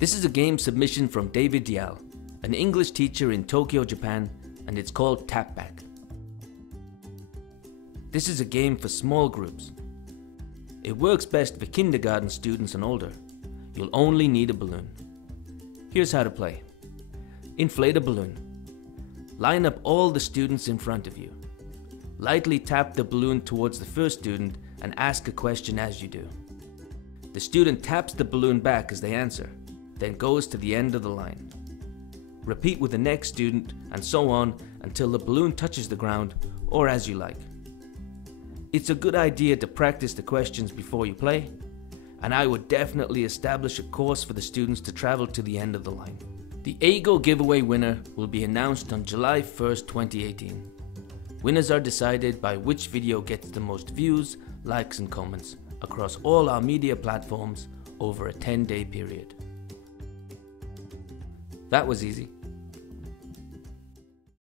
This is a game submission from David Dial, an English teacher in Tokyo, Japan, and it's called TapBack. This is a game for small groups. It works best for kindergarten students and older. You'll only need a balloon. Here's how to play. Inflate a balloon. Line up all the students in front of you. Lightly tap the balloon towards the first student and ask a question as you do. The student taps the balloon back as they answer, then goes to the end of the line. Repeat with the next student and so on until the balloon touches the ground, or as you like. It's a good idea to practice the questions before you play, and I would definitely establish a course for the students to travel to the end of the line. The AGO giveaway winner will be announced on July 1st, 2018. Winners are decided by which video gets the most views, likes and comments across all our media platforms over a 10-day period. That was easy.